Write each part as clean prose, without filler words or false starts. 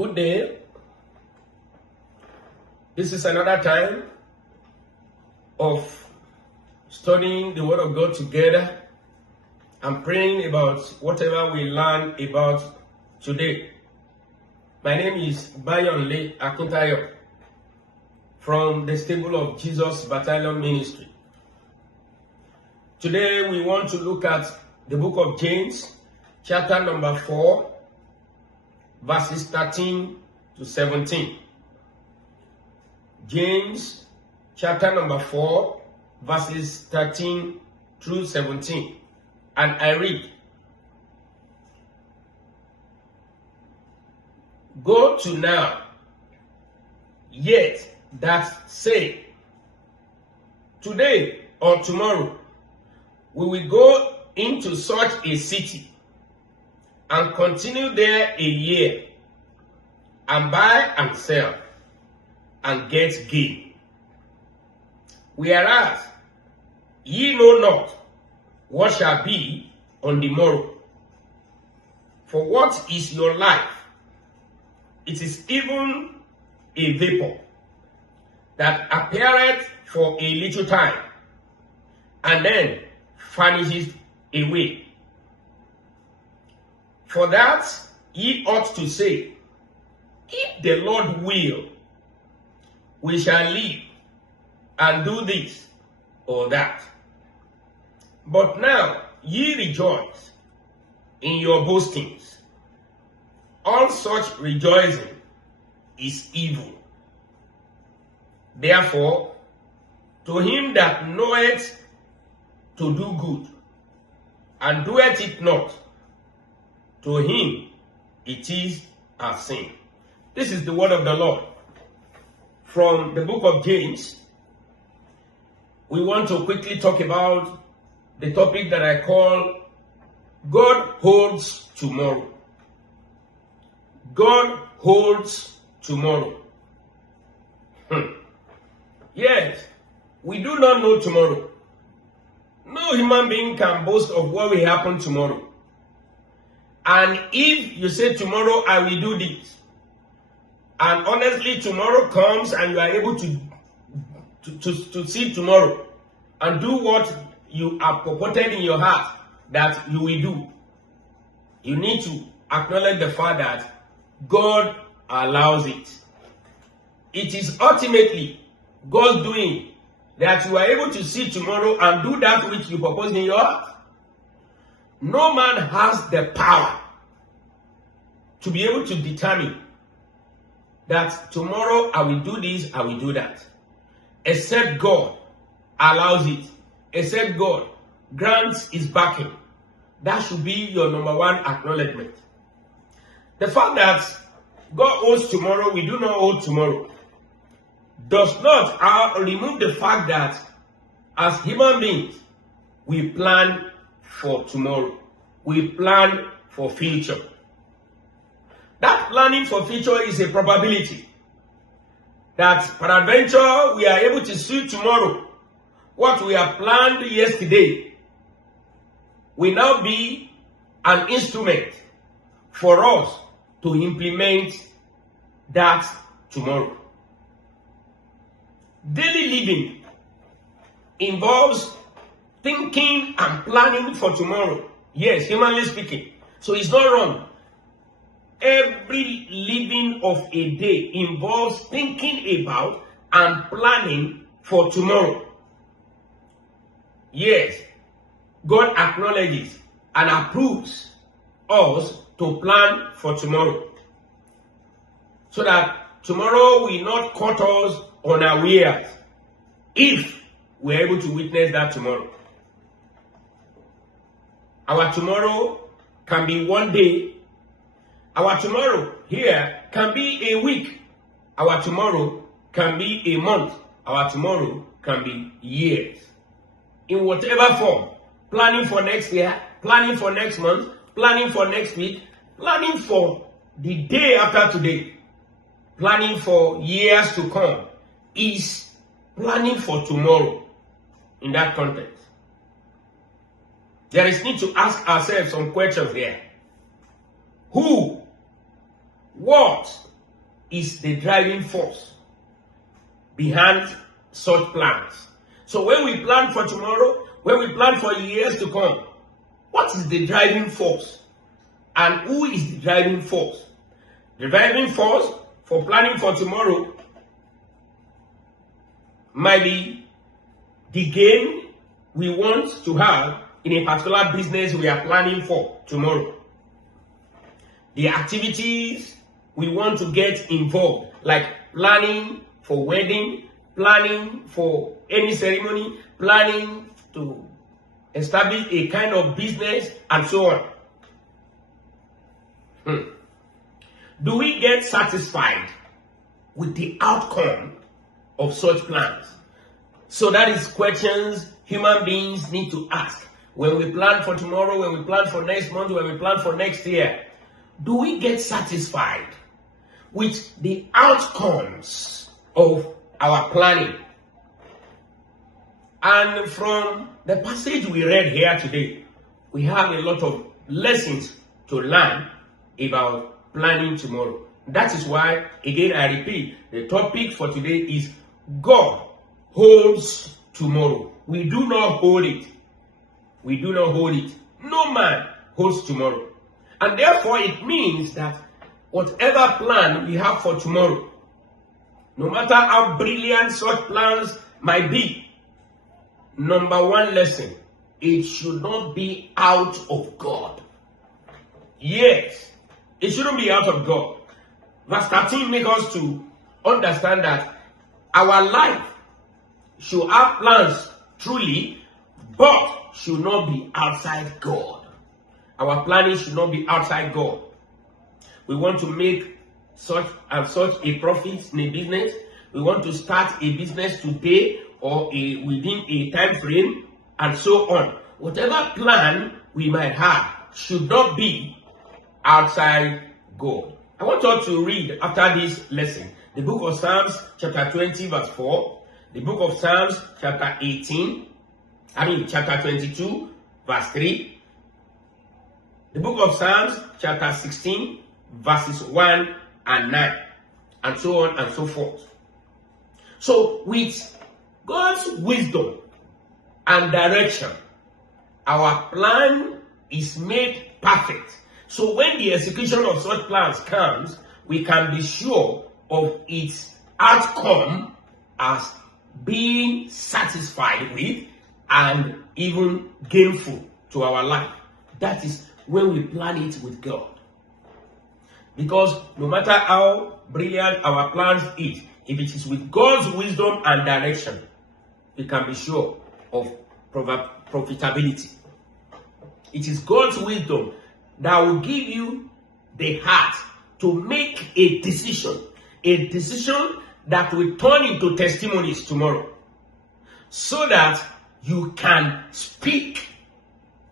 Good day. This is another time of studying the Word of God together and praying about whatever we learn about today. My name is Bayonle Akintayo from the Stable of Jesus Battalion Ministry. Today we want to look at the book of James, chapter number 4, verses 13 to 17. James, chapter number 4, verses 13 through 17. And I read, "Go to now, yet that say, today or tomorrow, we will go into such a city and continue there a year, and buy and sell, and get gain. Whereas ye know not what shall be on the morrow. For what is your life? It is even a vapor that appeareth for a little time, and then vanishes away. For that ye ought to say, if the Lord will, we shall live and do this or that. But now ye rejoice in your boastings. All such rejoicing is evil. Therefore, to him that knoweth to do good, and doeth it not, to him it is a sin." This is the word of the Lord. From the book of James, we want to quickly talk about the topic that I call God holds tomorrow. God holds tomorrow. Yes, we do not know tomorrow. No human being can boast of what will happen tomorrow. And if you say tomorrow I will do this, and honestly tomorrow comes and you are able to see tomorrow and do what you are purported in your heart that you will do, you need to acknowledge the fact that God allows it. It is ultimately God's doing that you are able to see tomorrow and do that which you purpose in your heart. No man has the power to be able to determine that tomorrow I will do this, I will do that. Except God allows it. Except God grants his backing. That should be your number one acknowledgement. The fact that God owes tomorrow, we do not owe tomorrow, does not remove the fact that as human beings, we plan for tomorrow. We plan for future. That planning for future is a probability that peradventure we are able to see tomorrow what we have planned yesterday will now be an instrument for us to implement that tomorrow. Daily living involves thinking and planning for tomorrow. Yes, humanly speaking. So it's not wrong. Every living of a day involves thinking about and planning for tomorrow. Yes, God acknowledges and approves us to plan for tomorrow, so that tomorrow will not cut us unawares if we are able to witness that tomorrow. Our tomorrow can be one day. Our tomorrow here can be a week. Our tomorrow can be a month. Our tomorrow can be years. In whatever form. Planning for next year, planning for next month, planning for next week, planning for the day after today, planning for years to come is planning for tomorrow in that context. There is need to ask ourselves some questions here. Who, what, is the driving force behind such plans. So when we plan for tomorrow, when we plan for years to come, what is the driving force? And who is the driving force? The driving force for planning for tomorrow might be the gain we want to have in a particular business we are planning for tomorrow. The activities we want to get involved, like planning for wedding, planning for any ceremony, planning to establish a kind of business, and so on. Do we get satisfied with the outcome of such plans? So that is questions human beings need to ask. When we plan for tomorrow, when we plan for next month, when we plan for next year, do we get satisfied with the outcomes of our planning? And from the passage we read here today, we have a lot of lessons to learn about planning tomorrow. That is why, again, I repeat, the topic for today is God holds tomorrow. We do not hold it. We do not hold it. No man holds tomorrow. And therefore, it means that whatever plan we have for tomorrow, no matter how brilliant such plans might be, number one lesson, it should not be out of God. Yes, it shouldn't be out of God. Verse 13 makes us to understand that our life should have plans truly, but should not be outside God. Our planning should not be outside God. We want to make such and such a profit in a business. We want to start a business today or within a time frame, and so on. Whatever plan we might have should not be outside God. I want us to read after this lesson the book of Psalms chapter 20 verse 4, the book of Psalms chapter 22 verse 3, the book of Psalms chapter 16 verses 1 and 9, and so on and so forth. So with God's wisdom and direction, our plan is made perfect. So when the execution of such plans comes, we can be sure of its outcome as being satisfied with and even gainful to our life. That is when we plan it with God. Because no matter how brilliant our plans is, if it is with God's wisdom and direction, we can be sure of profitability. It is God's wisdom that will give you the heart to make a decision that will turn into testimonies tomorrow, so that you can speak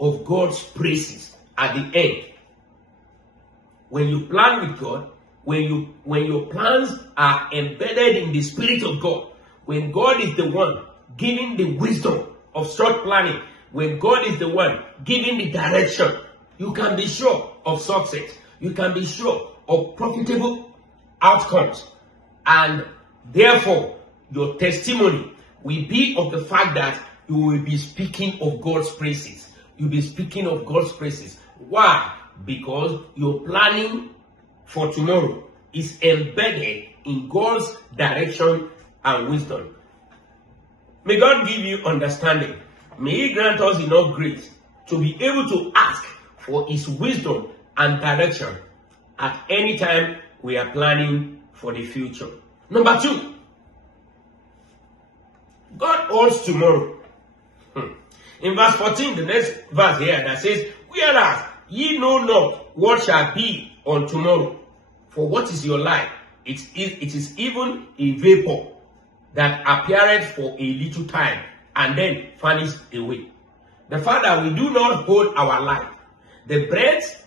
of God's praises at the end. When you plan with God, when your plans are embedded in the Spirit of God, when God is the one giving the wisdom of such planning, when God is the one giving the direction, you can be sure of success. You can be sure of profitable outcomes. And therefore, your testimony will be of the fact that you will be speaking of God's praises. You'll be speaking of God's praises. Why? Because your planning for tomorrow is embedded in God's direction and wisdom. May God give you understanding. May He grant us enough grace to be able to ask for His wisdom and direction at any time we are planning for the future. Number 2, God holds tomorrow. In verse 14, the next verse here that says, "Whereas ye know not what shall be on tomorrow, for what is your life? It is even a vapor that appeareth for a little time, and then vanished away." The fact that we do not hold our life, the breath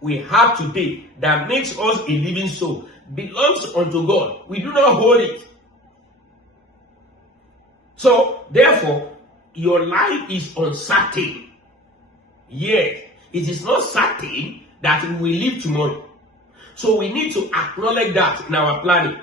we have today that makes us a living soul, belongs unto God. We do not hold it. So, therefore, your life is uncertain. Yet, it is not certain that we will live tomorrow. So we need to acknowledge that in our planning.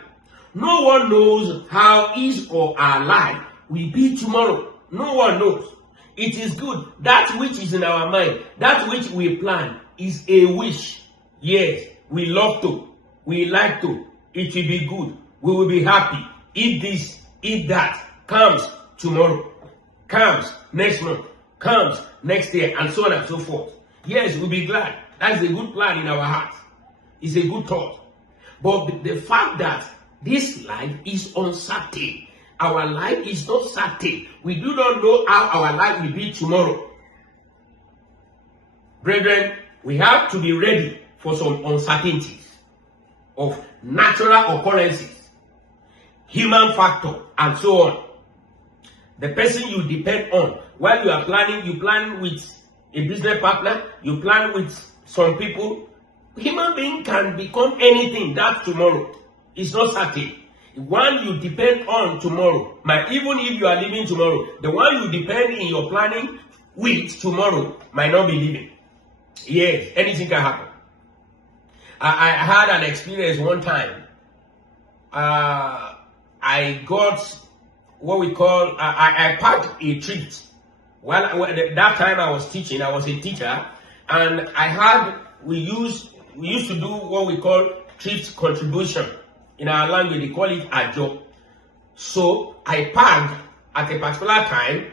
No one knows how his or our life will be tomorrow. No one knows. It is good. That which is in our mind, that which we plan, is a wish. Yes, we love to. We like to. It will be good. We will be happy. If this, if that comes tomorrow, comes next month, comes next year, and so on and so forth. Yes, we'll be glad. That's a good plan in our heart. It's a good thought. But the fact that this life is uncertain, our life is not certain. We do not know how our life will be tomorrow. Brethren, we have to be ready for some uncertainties of natural occurrences, human factor, and so on. The person you depend on, while you are planning, you plan with a business partner, you plan with some people. Human being can become anything that tomorrow is not certain. The one you depend on tomorrow, even if you are living tomorrow, the one you depend in your planning with tomorrow might not be living. Yes, anything can happen. I had an experience one time. I got what we call, I packed a treat. Well, that time I was teaching, I was a teacher, and we used to do what we call thrift contribution. In our language, they call it a job. So I packed at a particular time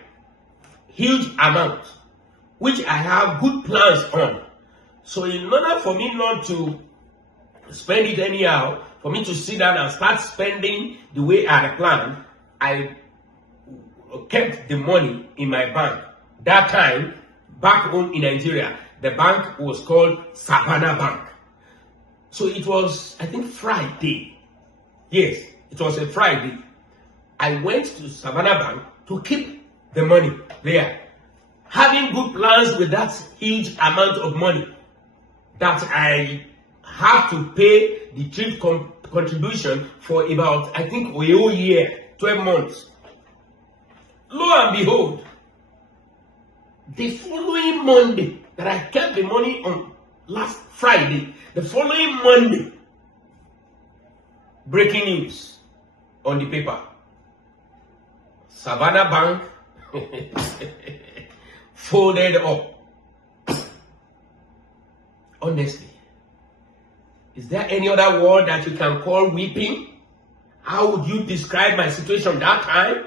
huge amount, which I have good plans on. So in order for me not to spend it anyhow, for me to sit down and start spending the way I had planned, I kept the money in my bank. That time, back home in Nigeria, the bank was called Savannah Bank. So it was, I think, Friday. Yes, it was a Friday. I went to Savannah Bank to keep the money there, having good plans with that huge amount of money that I have to pay the trip contribution for about, I think, a whole year, 12 months. Lo and behold, the following Monday that I kept the money on last Friday, the following Monday, breaking news on the paper. Savannah Bank folded up. Honestly, is there any other word that you can call weeping? How would you describe my situation that time?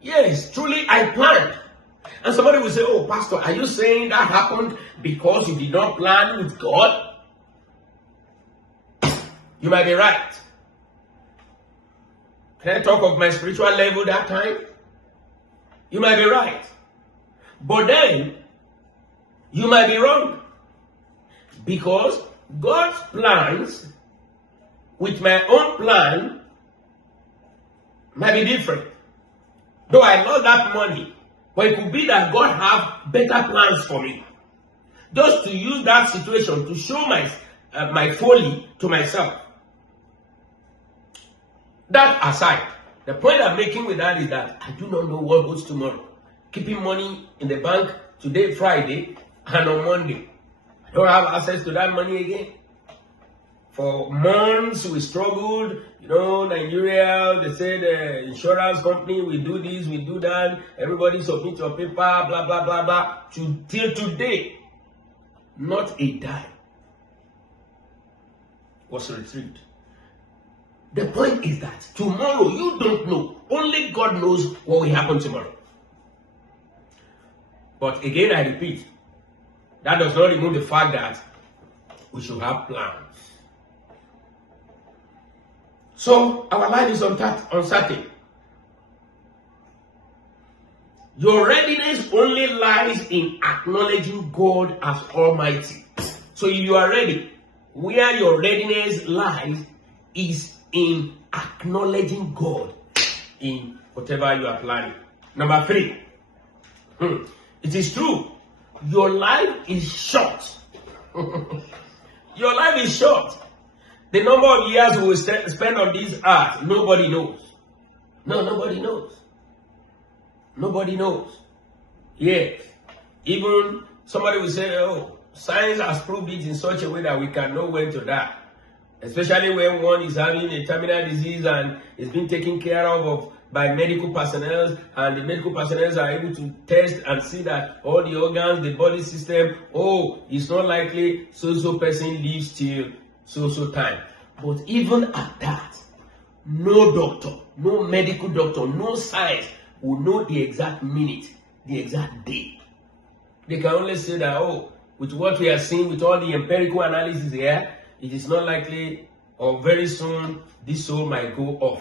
Yes, truly I planned. And somebody will say, oh, Pastor, are you saying that happened because you did not plan with God? You might be right. Can I talk of my spiritual level that time? You might be right. But then, you might be wrong. Because God's plans with my own plan might be different. Though I lost that money, but it could be that God have better plans for me. Just to use that situation to show my folly to myself. That aside, the point I'm making with that is that I do not know what goes tomorrow. Keeping money in the bank today, Friday, and on Monday. I don't have access to that money again. For months we struggled, Nigeria, they said the insurance company, we do this, we do that, everybody submit your paper, blah, blah, blah, blah. Till today, not a dime was retrieved. The point is that tomorrow you don't know. Only God knows what will happen tomorrow. But again, I repeat, that does not remove the fact that we should have plans. So our life is uncertain. Your readiness only lies in acknowledging God as Almighty. So if you are ready, where your readiness lies is in acknowledging God in whatever you are planning. Number 3, it is true, your life is short. Your life is short. The number of years we will spend on this earth, nobody knows. No, nobody knows. Nobody knows. Yes. Even somebody will say, oh, Science has proved it in such a way that we can know when to die. Especially when one is having a terminal disease and is being taken care of by medical personnel, and the medical personnel are able to test and see that all the organs, the body system, it's not likely so person lives till so time. But even at that, no doctor, no medical doctor, no science will know the exact minute, the exact day. They can only say that, with what we are seeing, with all the empirical analysis here, it is not likely, or very soon, this soul might go off.